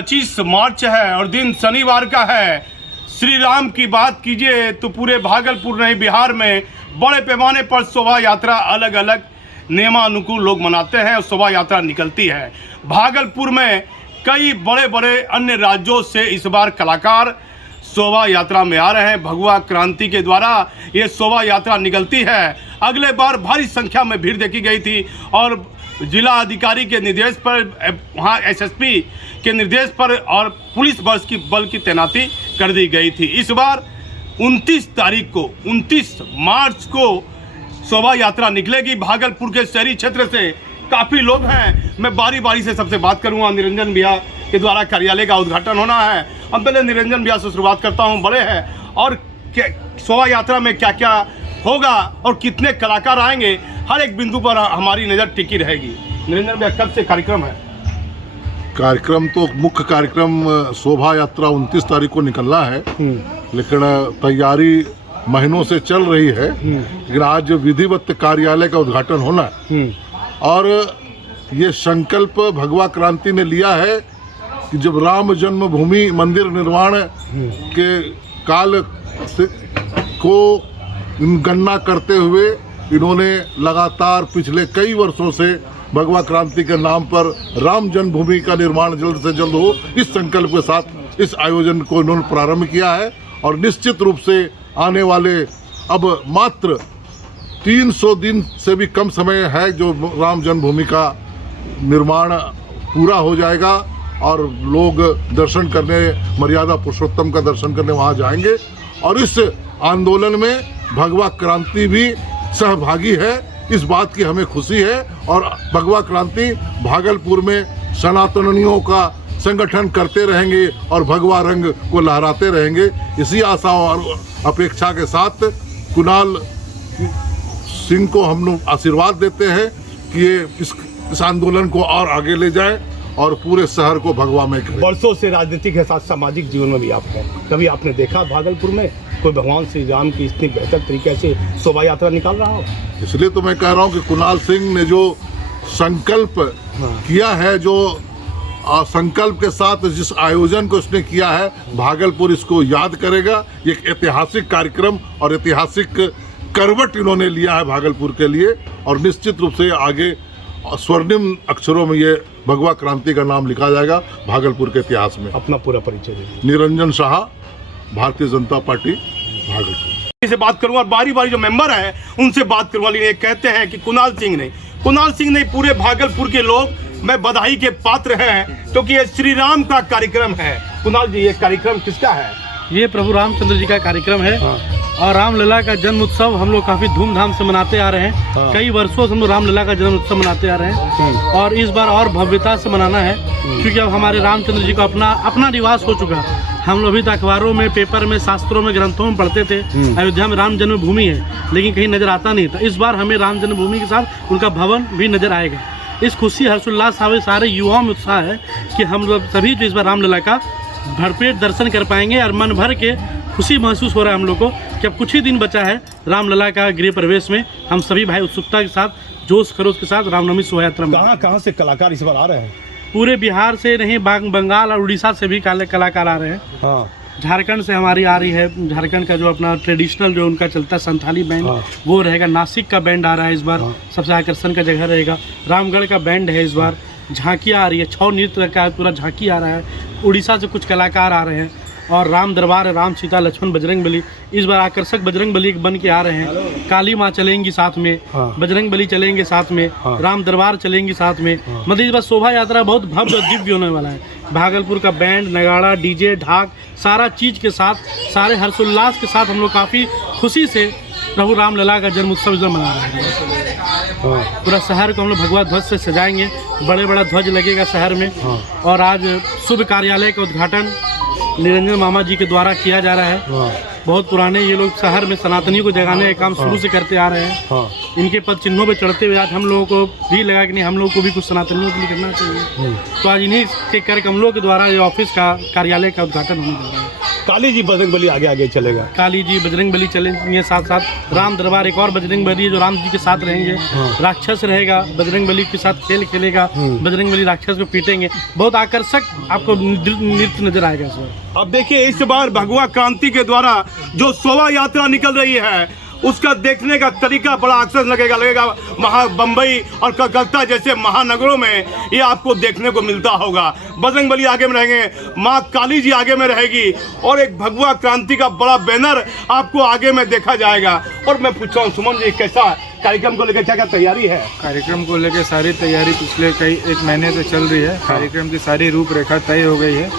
25 मार्च है और दिन शनिवार का है। श्री राम की बात कीजिए तो पूरे भागलपुर नहीं बिहार में बड़े पैमाने पर शोभा यात्रा अलग अलग नियमानुकूल लोग मनाते हैं और शोभा यात्रा निकलती है। भागलपुर में कई बड़े बड़े अन्य राज्यों से इस बार कलाकार शोभा यात्रा में आ रहे हैं। भगवा क्रांति के द्वारा ये शोभा यात्रा निकलती है। अगले बार भारी संख्या में भीड़ देखी गई थी और जिला अधिकारी के निर्देश पर वहाँ एसएसपी के निर्देश पर और पुलिस बल की तैनाती कर दी गई थी। इस बार 29 मार्च को शोभा यात्रा निकलेगी। भागलपुर के शहरी क्षेत्र से काफ़ी लोग हैं। मैं बारी बारी से सबसे बात करूंगा। निरंजन भैया के द्वारा कार्यालय का उद्घाटन होना है। हम पहले निरंजन भैया से शुरुआत करता हूं। बड़े हैं और शोभा यात्रा में क्या क्या होगा और कितने कलाकार आएंगे, हर एक बिंदु पर हमारी नज़र टिकी रहेगी। निरंजन भैया, कब से कार्यक्रम है? कार्यक्रम तो मुख्य कार्यक्रम शोभा यात्रा 29 तारीख को निकलना है, लेकिन तैयारी महीनों से चल रही है। लेकिन आज विधिवत कार्यालय का उद्घाटन होना है और ये संकल्प भगवा क्रांति ने लिया है कि जब राम जन्मभूमि मंदिर निर्माण के काल को गणना करते हुए इन्होंने लगातार पिछले कई वर्षों से भगवा क्रांति के नाम पर राम जन्मभूमि का निर्माण जल्द से जल्द हो, इस संकल्प के साथ इस आयोजन को इन्होंने प्रारंभ किया है। और निश्चित रूप से आने वाले अब मात्र 300 दिन से भी कम समय है जो राम जन्मभूमि का निर्माण पूरा हो जाएगा और लोग दर्शन करने, मर्यादा पुरुषोत्तम का दर्शन करने वहाँ जाएंगे। और इस आंदोलन में भगवा क्रांति भी सहभागी है, इस बात की हमें खुशी है। और भगवा क्रांति भागलपुर में सनातनियों का संगठन करते रहेंगे और भगवा रंग को लहराते रहेंगे। इसी आशा और अपेक्षा के साथ कुणाल सिंह को हम लोग आशीर्वाद देते हैं कि ये इस आंदोलन को और आगे ले जाए और पूरे शहर को भगवा में करें। वर्षों से राजनीतिक के साथ सामाजिक जीवन में भी आप हैं, कभी आपने देखा भागलपुर में कोई भगवान श्री राम की इतनी बेहतर तरीके से शोभा यात्रा निकाल रहा हो? इसलिए तो मैं कह रहा हूँ कि कुणाल सिंह ने जो संकल्प किया है, जो संकल्प के साथ जिस आयोजन को उसने किया है, भागलपुर इसको याद करेगा। एक ऐतिहासिक कार्यक्रम और ऐतिहासिक करवट इन्होंने लिया है भागलपुर के लिए और निश्चित रूप से आगे स्वर्णिम अक्षरों में ये भगवा क्रांति का नाम लिखा जाएगा भागलपुर के इतिहास में। अपना पूरा परिचय दीजिए। निरंजन शाह, भारतीय जनता पार्टी, भागलपुर से बात करूंगा और बारी बारी जो मेंबर है उनसे बात करूंगा। लेकिन कहते हैं कि कुणाल सिंह नहीं, पूरे भागलपुर के लोग मैं बधाई के पात्र हैं क्योंकि ये श्री राम का कार्यक्रम है। कुणाल जी, ये कार्यक्रम किसका है? ये प्रभु रामचंद्र जी का कार्यक्रम है। और रामलला का जन्म उत्सव हम लोग काफ़ी धूमधाम से मनाते आ रहे हैं। कई वर्षों से हम लोग रामलला का जन्म उत्सव मनाते आ रहे हैं और इस बार और भव्यता से मनाना है क्योंकि अब हमारे रामचंद्र जी का अपना निवास हो चुका है। हम लोग भी तो अखबारों में, पेपर में, शास्त्रों में, ग्रंथों में पढ़ते थे अयोध्या में राम जन्मभूमि है, लेकिन कहीं नज़र आता नहीं था। इस बार हमें राम जन्मभूमि के साथ उनका भवन भी नज़र आएगा। इस खुशी हर्षोल्लास सारे युवाओं में उत्साह है कि हम लोग सभी जो इस बार रामलला का भरपेट दर्शन कर पाएंगे और मन भर के खुशी महसूस हो रहा है हम लोग को कि अब कुछ ही दिन बचा है रामलला का गृह प्रवेश में। हम सभी भाई उत्सुकता के साथ, जोश खरोश के साथ रामनवमी शोभा यात्रा में। कहाँ से कलाकार इस बार आ रहे हैं? पूरे बिहार से नहीं, बंगाल और उड़ीसा से भी कलाकार आ रहे हैं। झारखंड से हमारी आ रही है। झारखंड का जो अपना ट्रेडिशनल जो उनका चलता है संथाली बैंड वो रहेगा। नासिक का बैंड आ रहा है इस बार, सबसे आकर्षण का जगह रहेगा। रामगढ़ का बैंड है इस बार। झांकियाँ आ रही है, छौ नृत्य का पूरा झांकी आ रहा है। उड़ीसा से कुछ कलाकार आ रहे हैं और राम दरबार, राम सीता लक्ष्मण बजरंगबली इस बार आकर्षक बजरंगबली बन के आ रहे हैं। काली माँ चलेंगी साथ में, बजरंगबली चलेंगे साथ में, राम दरबार चलेंगी साथ में। मतलब इस बार शोभा यात्रा बहुत भव्य और दिव्य होने वाला है। भागलपुर का बैंड, नगाड़ा, डीजे, ढाक, सारा चीज़ के साथ, सारे हर्षोल्लास के साथ हम लोग काफ़ी खुशी से प्रभु रामलला का जन्म उत्सव मना रहे हैं। पूरा शहर को हम लोग भगवा ध्वज से सजाएंगे, बड़ा ध्वज लगेगा शहर में। और आज शुभ कार्यालय का उद्घाटन निरंजन मामा जी के द्वारा किया जा रहा है। बहुत पुराने ये लोग शहर में सनातनियों को जगाने का काम शुरू से करते आ रहे हैं। इनके पद चिन्हों पे चढ़ते हुए आज हम लोगों को भी लगा कि नहीं, हम लोग को भी कुछ सनातनियों के लिए करना चाहिए। तो आज इन्हीं के कर कमलों के द्वारा ये ऑफिस का कार्यालय का उद्घाटन होने जा रहा है। काली जी बजरंग बली आगे आगे चलेगा। काली जी बजरंग बली चलेंगे, साथ साथ राम दरबार एक और बजरंग बली है जो राम जी के साथ रहेंगे। राक्षस रहेगा, बजरंग बली के साथ खेल खेलेगा, बजरंग बली राक्षस को पीटेंगे। बहुत आकर्षक आपको नृत्य नजर आएगा इस बार। अब देखिए इस बार भगवा क्रांति के द्वारा जो शोभा यात्रा निकल रही है उसका देखने का तरीका बड़ा आकर्षक लगेगा। बम्बई और कलकत्ता जैसे महानगरों में ये आपको देखने को मिलता होगा। बजरंग बली आगे में रहेंगे, माँ काली जी आगे में रहेगी और एक भगवा क्रांति का बड़ा बैनर आपको आगे में देखा जाएगा। और मैं पूछ रहा हूँ सुमन जी, कैसा कार्यक्रम को लेकर क्या क्या तैयारी है? कार्यक्रम को लेकर सारी तैयारी पिछले एक महीने से चल रही है। कार्यक्रम की सारी रूपरेखा तय हो गई है।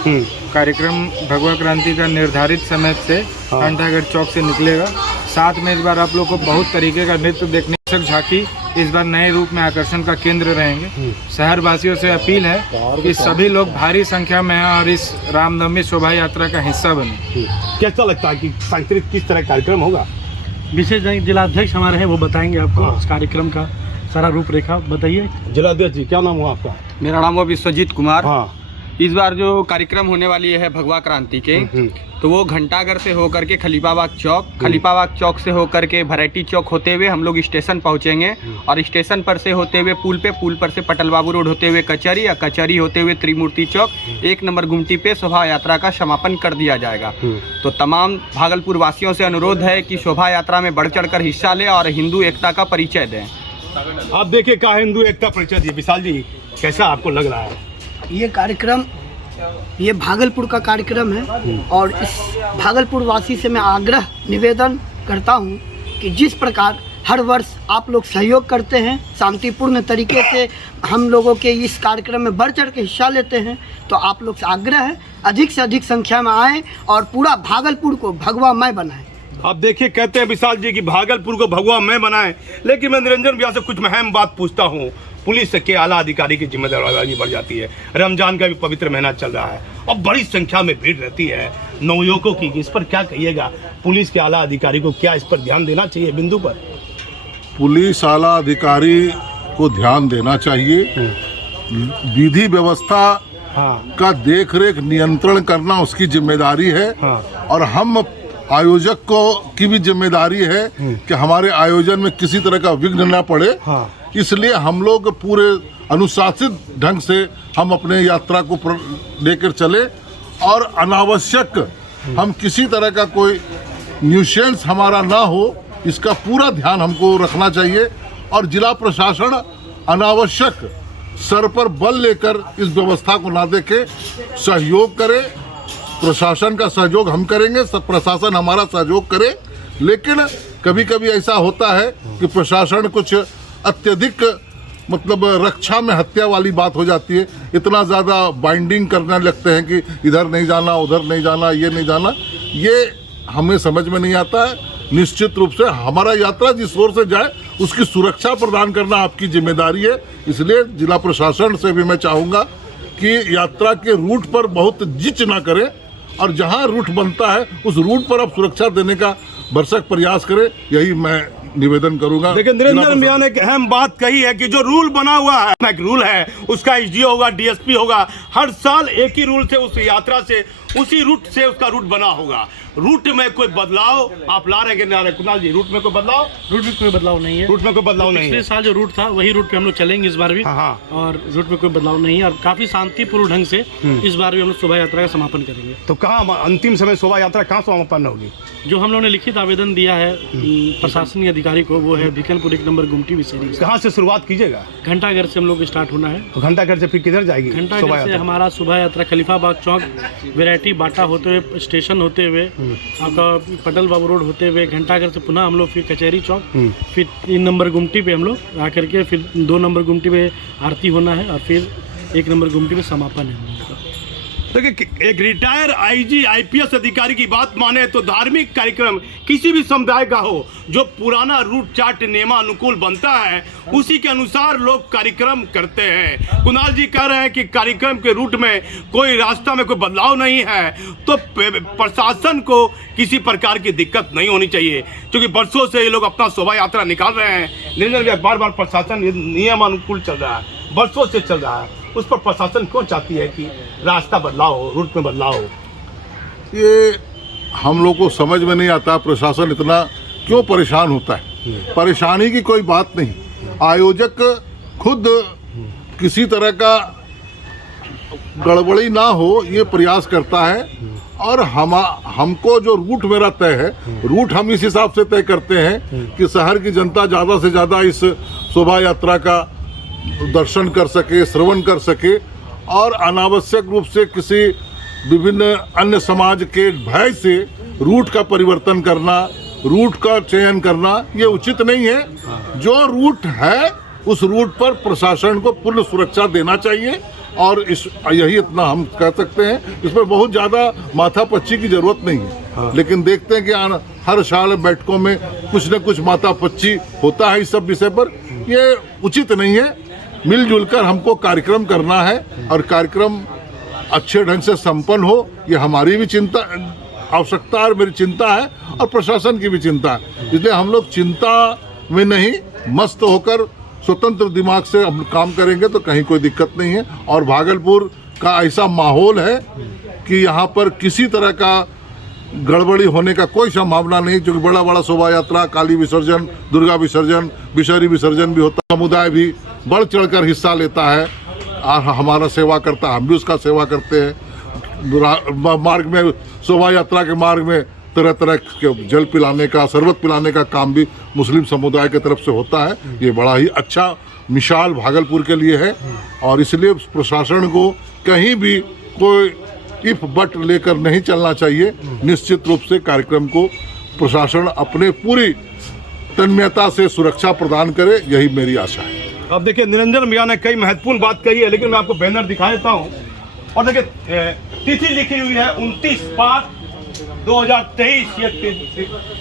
कार्यक्रम भगवा क्रांति का निर्धारित समय से घंटाघर चौक से निकलेगा। साथ में इस बार आप लोग को बहुत तरीके का नृत्य देखने, झांकी इस बार नए रूप में आकर्षण का केंद्र रहेंगे। शहर वासियों से अपील है कि सभी लोग भारी संख्या में और इस रामनवमी शोभा यात्रा का हिस्सा बने। कैसा लगता है कि सांस्कृतिक किस तरह कार्यक्रम होगा? विशेष जिलाध्यक्ष हमारे हैं, वो बताएंगे आपको इस कार्यक्रम का सारा रूपरेखा। बताइए जिलाध्यक्ष जी, क्या नाम हुआ आपका? मेरा नाम है विश्वजीत कुमार। हाँ। इस बार जो कार्यक्रम होने वाली है भगवा क्रांति के, तो वो घंटाघर से होकर के खलीफाबाग चौक से होकर के वैरायटी चौक होते हुए हम लोग स्टेशन पहुंचेंगे और स्टेशन पर से होते हुए पुल पर से पटल बाबू रोड होते हुए कचहरी या कचहरी होते हुए त्रिमूर्ति चौक 1 नंबर गुमटी पे शोभा यात्रा का समापन कर दिया जाएगा। तो तमाम भागलपुर वासियों से अनुरोध है कि शोभा यात्रा में बढ़ चढ़ कर हिस्सा लें और हिंदू एकता का परिचय दें। आप देखिए कहा हिंदू एकता परिचय दिए। विशाल जी, कैसा आपको लग रहा है? ये कार्यक्रम, ये भागलपुर का कार्यक्रम है और इस भागलपुर वासी से मैं आग्रह निवेदन करता हूँ कि जिस प्रकार हर वर्ष आप लोग सहयोग करते हैं, शांतिपूर्ण तरीके से हम लोगों के इस कार्यक्रम में बढ़ चढ़ के हिस्सा लेते हैं, तो आप लोग से आग्रह है अधिक से अधिक संख्या में आएँ और पूरा भागलपुर को भगवामय बनाएं। आप देखिए कहते हैं विशाल जी कि भागलपुर को भगवामय बनाएं, लेकिन मैं निरंजन भैया से कुछ अहम बात पूछता हूँ। पुलिस के आला अधिकारी की जिम्मेदारी बढ़ जाती है। रमजान का भी पवित्र महीना चल रहा है और बड़ी संख्या में भीड़ रहती है नवयुवकों की। इस पर क्या कहिएगा? पुलिस के आला अधिकारी को क्या इस पर ध्यान देना चाहिए बिंदु पर? पुलिस आला अधिकारी को ध्यान देना चाहिए। विधि व्यवस्था का देखरेख नियंत्रण करना उसकी जिम्मेदारी है। और हम आयोजक को की भी जिम्मेदारी है कि हमारे आयोजन में किसी तरह का विघ्न न पड़े। इसलिए हम लोग पूरे अनुशासित ढंग से हम अपने यात्रा को लेकर चले और अनावश्यक हम किसी तरह का कोई न्यूसेंस हमारा ना हो, इसका पूरा ध्यान हमको रखना चाहिए। और जिला प्रशासन अनावश्यक सर पर बल लेकर इस व्यवस्था को ना देखे, सहयोग करे। प्रशासन का सहयोग हम करेंगे, सब प्रशासन हमारा सहयोग करे। लेकिन कभी कभी ऐसा होता है कि प्रशासन कुछ अत्यधिक मतलब रक्षा में हत्या वाली बात हो जाती है। इतना ज़्यादा बाइंडिंग करने लगते हैं कि इधर नहीं जाना, उधर नहीं जाना, ये नहीं जाना। ये हमें समझ में नहीं आता है। निश्चित रूप से हमारा यात्रा जिस ओर से जाए उसकी सुरक्षा प्रदान करना आपकी जिम्मेदारी है। इसलिए जिला प्रशासन से भी मैं चाहूँगा कि यात्रा के रूट पर बहुत जिच ना करें और जहाँ रूट बनता है उस रूट पर आप सुरक्षा देने का भरसक प्रयास करें। यही मैं निवेदन करूंगा। लेकिन निरंजन भैया ने एक अहम बात कही है कि जो रूल बना हुआ है, एक रूल है, उसका एसडीओ होगा, डीएसपी होगा। हर साल एक ही रूल से उस यात्रा से उसी रूट से उसका रूट बना होगा। रूट में कोई बदलाव आप ला रहे हैं कुणाल जी? रूट में कोई बदलाव? रूट में कोई बदलाव नहीं है। रूट में कोई बदलाव नहीं है। पिछले साल जो रूट था वही रूट पे हम लोग चलेंगे इस बार भी। और रूट में कोई बदलाव नहीं है और काफी शांतिपूर्ण ढंग से इस बार भी हम लोग शोभा यात्रा का समापन करेंगे। तो कहाँ अंतिम समय शोभा यात्रा कहाँ समापन होगी? जो हम लोगों ने लिखित आवेदन दिया है प्रशासनिक अधिकारी को, वो है बीकनपुर 1 नंबर गुमटी विशेष। कहाँ से शुरुआत कीजिएगा? घंटाघर से हम लोग स्टार्ट होना है। तो घंटाघर से फिर किधर जाएगी? घंटाघर से हमारा शोभा यात्रा खलीफाबाग चौक, वैरायटी बाटा होते हुए, स्टेशन होते हुए, आपका पटल बाबू रोड होते हुए, घंटाघर से पुनः हम लोग फिर कचहरी चौक, फिर 3 नंबर गुमटी पे हम लोग आकर के फिर 2 नंबर गुमटी पे आरती होना है और फिर 1 नंबर गुमटी पे समापन है। देखिए, एक रिटायर आईजी आईपीएस अधिकारी की बात माने तो धार्मिक कार्यक्रम किसी भी समुदाय का हो, जो पुराना रूट चार्ट नियमानुकूल बनता है उसी के अनुसार लोग कार्यक्रम करते हैं। कुणाल जी कह रहे हैं कि कार्यक्रम के रूट में कोई रास्ता में कोई बदलाव नहीं है, तो प्रशासन को किसी प्रकार की दिक्कत नहीं होनी चाहिए, क्योंकि बरसों से ये लोग अपना शोभा यात्रा निकाल रहे हैं। निरंजन बार बार प्रशासन नियमानुकूल चल रहा है, बरसों से चल रहा है, उस पर प्रशासन क्यों चाहती है कि रास्ता बदलाव हो, रूट में बदलाव हो? ये हम लोग को समझ में नहीं आता प्रशासन इतना क्यों परेशान होता है। परेशानी की कोई बात नहीं, आयोजक खुद किसी तरह का गड़बड़ी ना हो ये प्रयास करता है, और हमको जो रूट मेरा तय है, रूट हम इस हिसाब से तय करते हैं कि शहर की जनता ज़्यादा से ज़्यादा इस शोभा यात्रा का दर्शन कर सके, श्रवण कर सके, और अनावश्यक रूप से किसी विभिन्न अन्य समाज के भय से रूट का परिवर्तन करना, रूट का चयन करना ये उचित नहीं है। जो रूट है उस रूट पर प्रशासन को पूर्ण सुरक्षा देना चाहिए, और यही इतना हम कह सकते हैं। इसमें बहुत ज़्यादा माथापच्ची की जरूरत नहीं है, लेकिन देखते हैं कि हर साल बैठकों में कुछ न कुछ माथापच्ची होता है इस सब विषय पर, ये उचित नहीं है। मिलजुल कर हमको कार्यक्रम करना है, और कार्यक्रम अच्छे ढंग से संपन्न हो, ये हमारी भी चिंता आवश्यकता और मेरी चिंता है, और प्रशासन की भी चिंता है। इसलिए हम लोग चिंता में नहीं, मस्त होकर स्वतंत्र दिमाग से हम काम करेंगे तो कहीं कोई दिक्कत नहीं है। और भागलपुर का ऐसा माहौल है कि यहाँ पर किसी तरह का गड़बड़ी होने का कोई संभावना नहीं, क्योंकि बड़ा बड़ा शोभा यात्रा, काली विसर्जन, दुर्गा विसर्जन, विषहरी विसर्जन भी होता है। समुदाय भी बढ़ चढ़कर हिस्सा लेता है और हमारा सेवा करता है, हम भी उसका सेवा करते हैं। मार्ग में, शोभा यात्रा के मार्ग में तरह तरह के जल पिलाने का, शरबत पिलाने का काम भी मुस्लिम समुदाय की तरफ से होता है। ये बड़ा ही अच्छा मिसाल भागलपुर के लिए है, और इसलिए प्रशासन को कहीं भी कोई इफ बट लेकर नहीं चलना चाहिए। निश्चित रूप से कार्यक्रम को प्रशासन अपने पूरी तन्मयता से सुरक्षा प्रदान करे, यही मेरी आशा है। अब देखिए, निरंजन भैया ने कई महत्वपूर्ण बात कही है, लेकिन मैं आपको बैनर दिखा देता हूँ। और देखिए, तिथि लिखी हुई है 29/5/2023, ये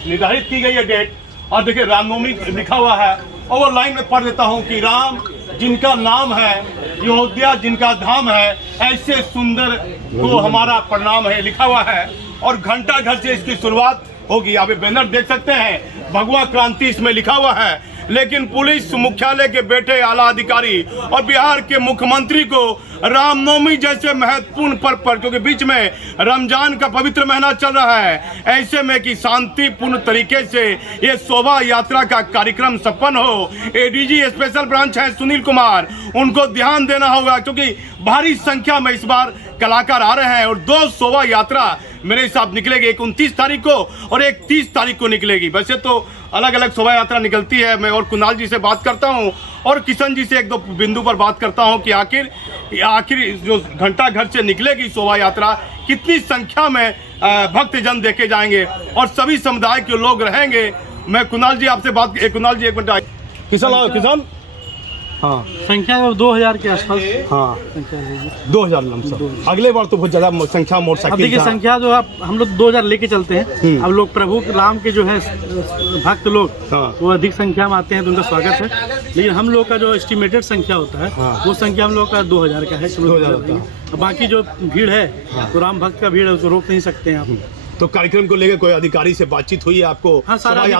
निर्धारित की गई है डेट। और देखिए, रामनवमी लिखा हुआ है, और लाइन में पढ़ देता हूँ कि राम जिनका नाम है, अयोध्या जिनका धाम है, ऐसे सुंदर को हमारा प्रणाम है, लिखा हुआ है। और घंटा घर से इसकी शुरुआत होगी। आप ये बैनर देख सकते हैं, भगवा क्रांति इसमें लिखा हुआ है। लेकिन पुलिस मुख्यालय के बेटे आला अधिकारी और बिहार के मुख्यमंत्री को रामनवमी जैसे महत्वपूर्ण पर्व पर, क्योंकि बीच में रमजान का पवित्र महीना चल रहा है, ऐसे में कि शांतिपूर्ण तरीके से ये शोभा यात्रा का कार्यक्रम संपन्न हो। एडीजी स्पेशल ब्रांच है सुनील कुमार, उनको ध्यान देना होगा, क्योंकि भारी संख्या में इस बार कलाकार आ रहे हैं। और 2 शोभा यात्रा मेरे हिसाब निकलेगी, एक 29 तारीख को और एक 30 तारीख को निकलेगी। वैसे तो अलग अलग शोभा यात्रा निकलती है। मैं और कुणाल जी से बात करता हूं, और किशन जी से 1-2 बिंदु पर बात करता हूं कि आखिर जो घंटा घर से निकलेगी शोभा यात्रा, कितनी संख्या में भक्तजन देखे जाएंगे और सभी समुदाय के लोग रहेंगे। मैं कुणाल जी आपसे बात, कुणाल जी 1 मिनट। किसान हाँ, संख्या 2000 के आसपास। हाँ, 2000 लमसम। अगले बार तो बहुत ज्यादा संख्या मोटरसाइकिल। अब देखिए, संख्या जो आप हम लोग 2000 लेके चलते हैं। अब लोग प्रभु राम के जो है भक्त लोग, वो अधिक संख्या में आते हैं तो उनका स्वागत है। लेकिन हम लोग का जो एस्टिमेटेड संख्या होता है, वो संख्या हम लोग का 2000 का है। 2000। बाकी जो भीड़ है, तो राम भक्त का भीड़ है, उसको रोक नहीं सकते हैं आप। तो कार्यक्रम को लेकर कोई अधिकारी से बातचीत हुई है आपको? हाँ, सारे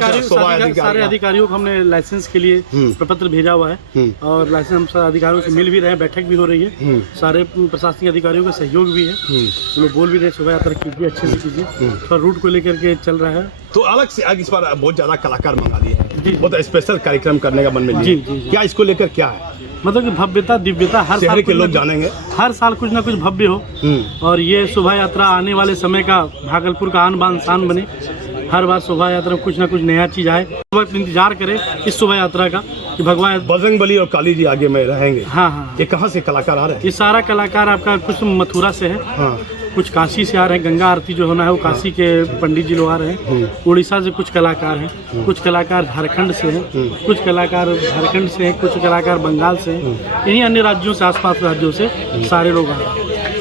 अधिकारियों को हमने लाइसेंस के लिए प्रपत्र भेजा हुआ है, और लाइसेंस हम सारे अधिकारियों से मिल भी रहे हैं, बैठक भी हो रही है। सारे प्रशासनिक अधिकारियों का सहयोग भी है, वो लोग बोल भी रहे शोभा यात्रा कीजिए, अच्छे से कीजिए। थोड़ा रूट को लेकर के चल रहा है। तो अलग से इस बार बहुत ज्यादा कलाकार मंगा लिए हैं, बहुत स्पेशल कार्यक्रम करने का मन में जी। क्या इसको लेकर क्या है? मतलब कि भव्यता, दिव्यता हर साल के लोग जानेंगे, हर साल कुछ ना कुछ भव्य हो। और ये शोभा यात्रा आने वाले समय का भागलपुर का आन बान शान बने। हर बार शोभा यात्रा में कुछ ना कुछ नया चीज आए। वक्त इंतजार करें इस शोभा यात्रा का कि भगवान बजरंग बली और काली जी आगे में रहेंगे। हाँ। ये कहाँ से कलाकार आ रहे हैं? ये सारा कलाकार आपका कुछ मथुरा से है, कुछ काशी से आ रहे हैं। गंगा आरती जो होना है वो काशी के पंडित जी लोग आ रहे हैं। उड़ीसा से कुछ कलाकार हैं, कुछ कलाकार झारखंड से हैं, कुछ कलाकार झारखंड से हैं, कुछ कलाकार बंगाल से हैं। इन्हीं अन्य राज्यों से, आसपास राज्यों से सारे लोग आ रहे हैं।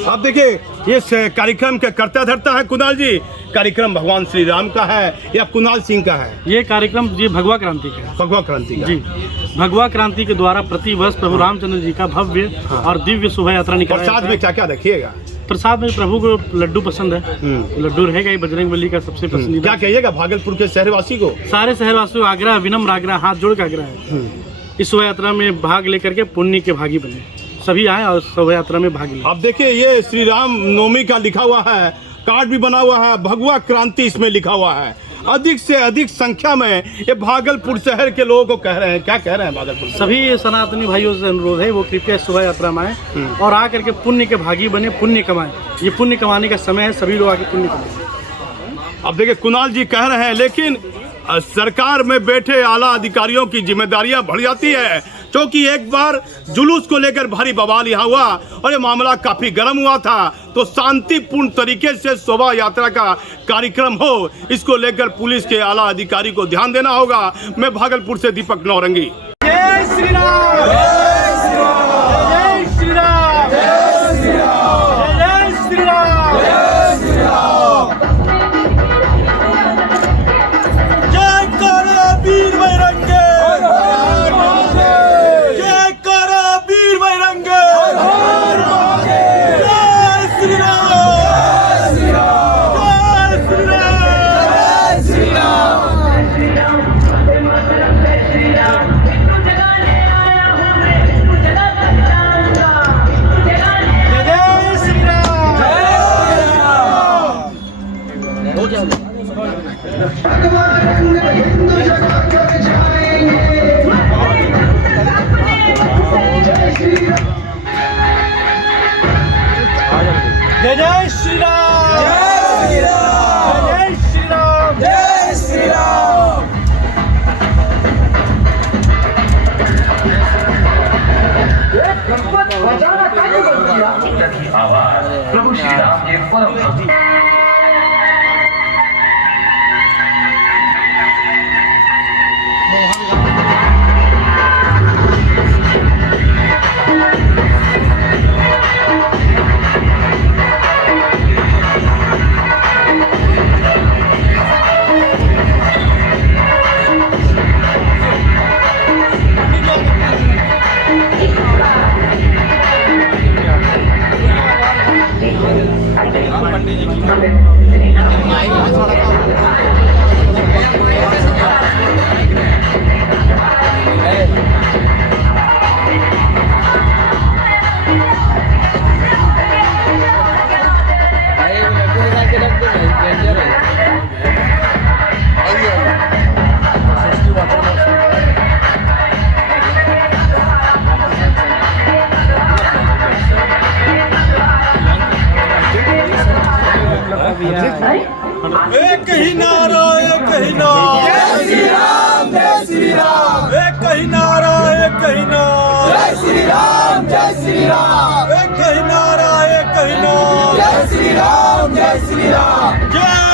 आप देखिए, ये कार्यक्रम के कर्ता धर्ता है कुणाल जी। कार्यक्रम भगवान श्री राम का है या कुणाल सिंह का है? ये कार्यक्रम ये भगवा क्रांति का है। भगवा क्रांति का जी। भगवा क्रांति के द्वारा प्रतिवर्ष प्रभु रामचंद्र जी का भव्य और दिव्य शोभा यात्रा निकाला जाता है। प्रसाद में क्या क्या रखिएगा? प्रसाद में प्रभु को लड्डू पसंद है, लड्डू रहेगा ही, बजरंग बली का सबसे पसंदीदा। क्या कहिएगा भागलपुर के शहरवासी को? सारे शहरवासियों को आग्रह, विनम्र आग्रह, हाथ जोड़ के आग्रह है, इस शोभा यात्रा में भाग लेकर के पुण्य के भागी बने। सभी आए और शोभा यात्रा में भाग लें। अब देखिए, ये श्री राम नवमी का लिखा हुआ है कार्ड भी बना हुआ है, भगवा क्रांति इसमें लिखा हुआ है। अधिक से अधिक संख्या में ये भागलपुर शहर के लोगों को कह रहे हैं, क्या कह रहे हैं भागलपुर सभी सनातनी भाइयों से अनुरोध है वो कृपया शोभा यात्रा में आए और आकर के पुण्य के भागी बने, पुण्य कमाएं। ये पुण्य कमाने का समय है, सभी लोग आके पुण्य कमाएं। अब देखिए कुणाल जी कह रहे हैं, लेकिन सरकार में बैठे आला अधिकारियों की जिम्मेदारियां बढ़ जाती है, क्योंकि एक बार जुलूस को लेकर भारी बवाल यहाँ हुआ और ये मामला काफी गर्म हुआ था। तो शांतिपूर्ण तरीके से शोभा यात्रा का कार्यक्रम हो, इसको लेकर पुलिस के आला अधिकारी को ध्यान देना होगा। मैं भागलपुर से दीपक नौरंगी। जय श्री राम, जय श्री राम, जय श्री राम, जय श्री राम, जय श्री राम, जय श्री राम। जय करो वीर बजरंगे, जय करो वीर बजरंगे, जय श्री राम, जय श्री राम, जय श्री राम, जय श्री राम। जय जय श्री राम, जय श्री राम, जय श्री राम, जय श्री राम। प्रभु श्री राम के परम भक्त एक ही नारा, एक ही नारा, जय श्री राम, जय श्री राम। एक ही नारा, एक ही नारा, जय श्री राम, जय श्री राम। एक ही नारा, एक ही नारा, जय श्री राम, जय श्री राम, जय